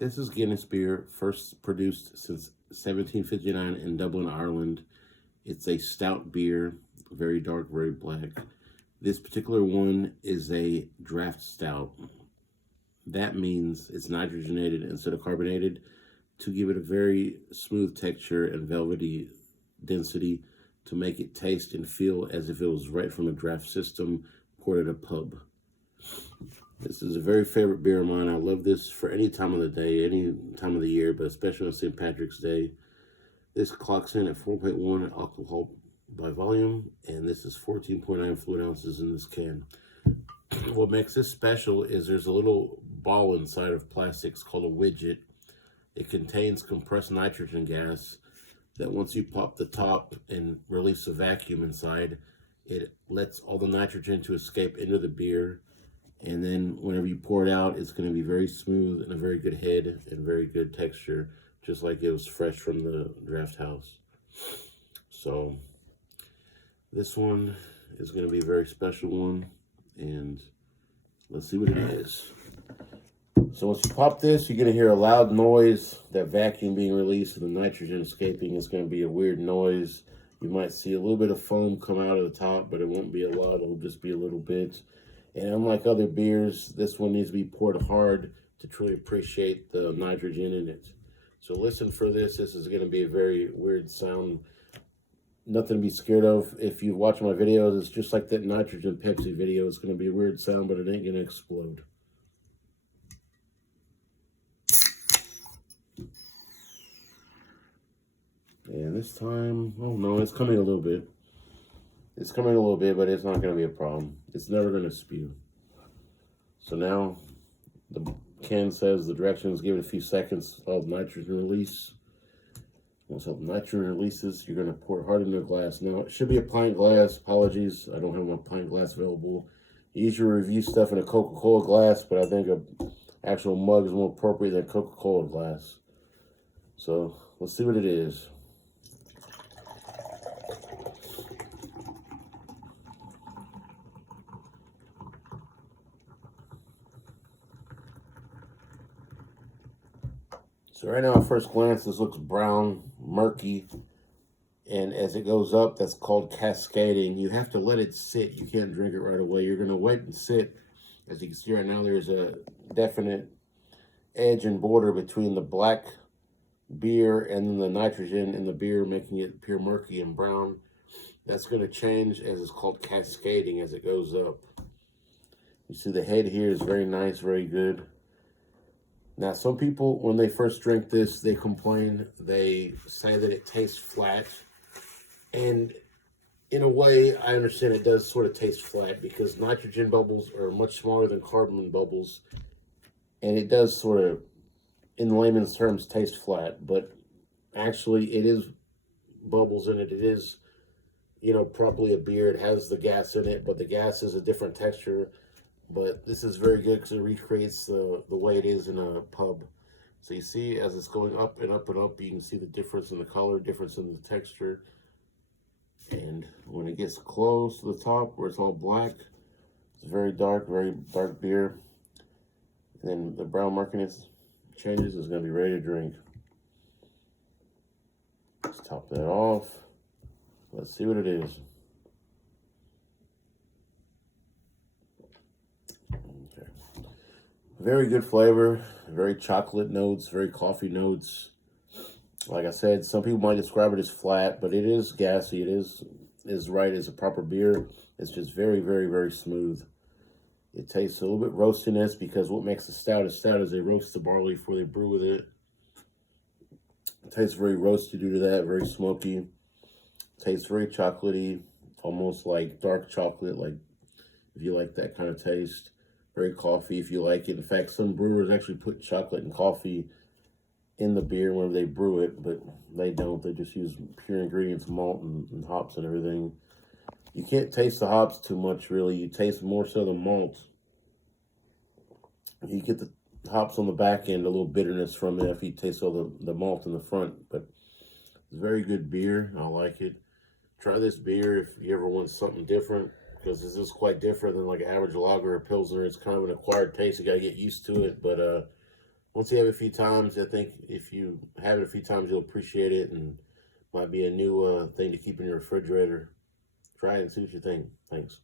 This is Guinness beer, first produced since 1759 in Dublin, Ireland. It's a stout beer, very dark, very black. This particular one is a draft stout. That means it's nitrogenated instead of carbonated to give it a very smooth texture and velvety density to make it taste and feel as if it was right from a draft system poured at a pub. This is a very favorite beer of mine. I love this for any time of the day, any time of the year, but especially on St. Patrick's Day. This clocks in at 4.1 alcohol by volume, and this is 14.9 fluid ounces in this can. What makes this special is there's a little ball inside of plastic. It's called a widget. It contains compressed nitrogen gas that once you pop the top and release a vacuum inside, it lets all the nitrogen to escape into the beer. And then whenever you pour it out, it's going to be very smooth and a very good head and very good texture, just like it was fresh from the draft house. So this one is going to be a very special one, and let's see what it is. So once you pop this, you're going to hear a loud noise, that vacuum being released and the nitrogen escaping. It's going to be a weird noise. You might see a little bit of foam come out of the top, but it won't be a lot. It'll just be a little bit. And unlike other beers, this one needs to be poured hard to truly appreciate the nitrogen in it. So listen for this. This is going to be a very weird sound. Nothing to be scared of. If you watch my videos, it's just like that nitrogen Pepsi video. It's going to be a weird sound, but it ain't going to explode. And this time, oh no, it's coming a little bit. It's coming a little bit, but it's not going to be a problem. It's never going to spew. So now, the can says the directions, give it a few seconds of nitrogen release. Once the nitrogen releases, you're going to pour it hard into a glass. Now, it should be a pint glass. Apologies, I don't have my pint glass available. You usually review stuff in a Coca-Cola glass, but I think an actual mug is more appropriate than a Coca-Cola glass. So, let's see what it is. So right now, at first glance, this looks brown, murky, and as it goes up, that's called cascading. You have to let it sit. You can't drink it right away. You're going to wait and sit. As you can see right now, there's a definite edge and border between the black beer and then the nitrogen in the beer, making it appear murky and brown. That's going to change as it's called cascading as it goes up. You see the head here is very nice, very good. Now, some people, when they first drink this, they complain. They say that it tastes flat. And in a way, I understand it does sort of taste flat because nitrogen bubbles are much smaller than carbon bubbles. And it does sort of, in layman's terms, taste flat. But actually, it is bubbles in it. It is, you know, properly a beer. It has the gas in it, but the gas is a different texture. But this is very good because it recreates the way it is in a pub. So you see, as it's going up and up and up, you can see the difference in the color, difference in the texture. And when it gets close to the top, where it's all black, it's very dark beer. And then the brown murkiness changes, it's going to be ready to drink. Let's top that off. Let's see what it is. Very good flavor, very chocolate notes, very coffee notes. Like I said, some people might describe it as flat, but it is gassy. It is right as a proper beer. It's just very, very, very smooth. It tastes a little bit roastiness because what makes a stout is they roast the barley before they brew with it. It tastes very roasty due to that, very smoky. It tastes very chocolatey, almost like dark chocolate, like if you like that kind of taste. Very coffee if you like it. In fact, some brewers actually put chocolate and coffee in the beer whenever they brew it, but they don't. They just use pure ingredients, malt and hops and everything. You can't taste the hops too much, really. You taste more so the malt. You get the hops on the back end, a little bitterness from it if you taste all the malt in the front. But it's a very good beer. I like it. Try this beer if you ever want something different, because this is quite different than like an average lager or pilsner. It's kind of an acquired taste. You got to get used to it, but once you have it a few times, I think if you have it a few times, you'll appreciate it, and might be a new thing to keep in your refrigerator. Try it and see what you think. Thanks.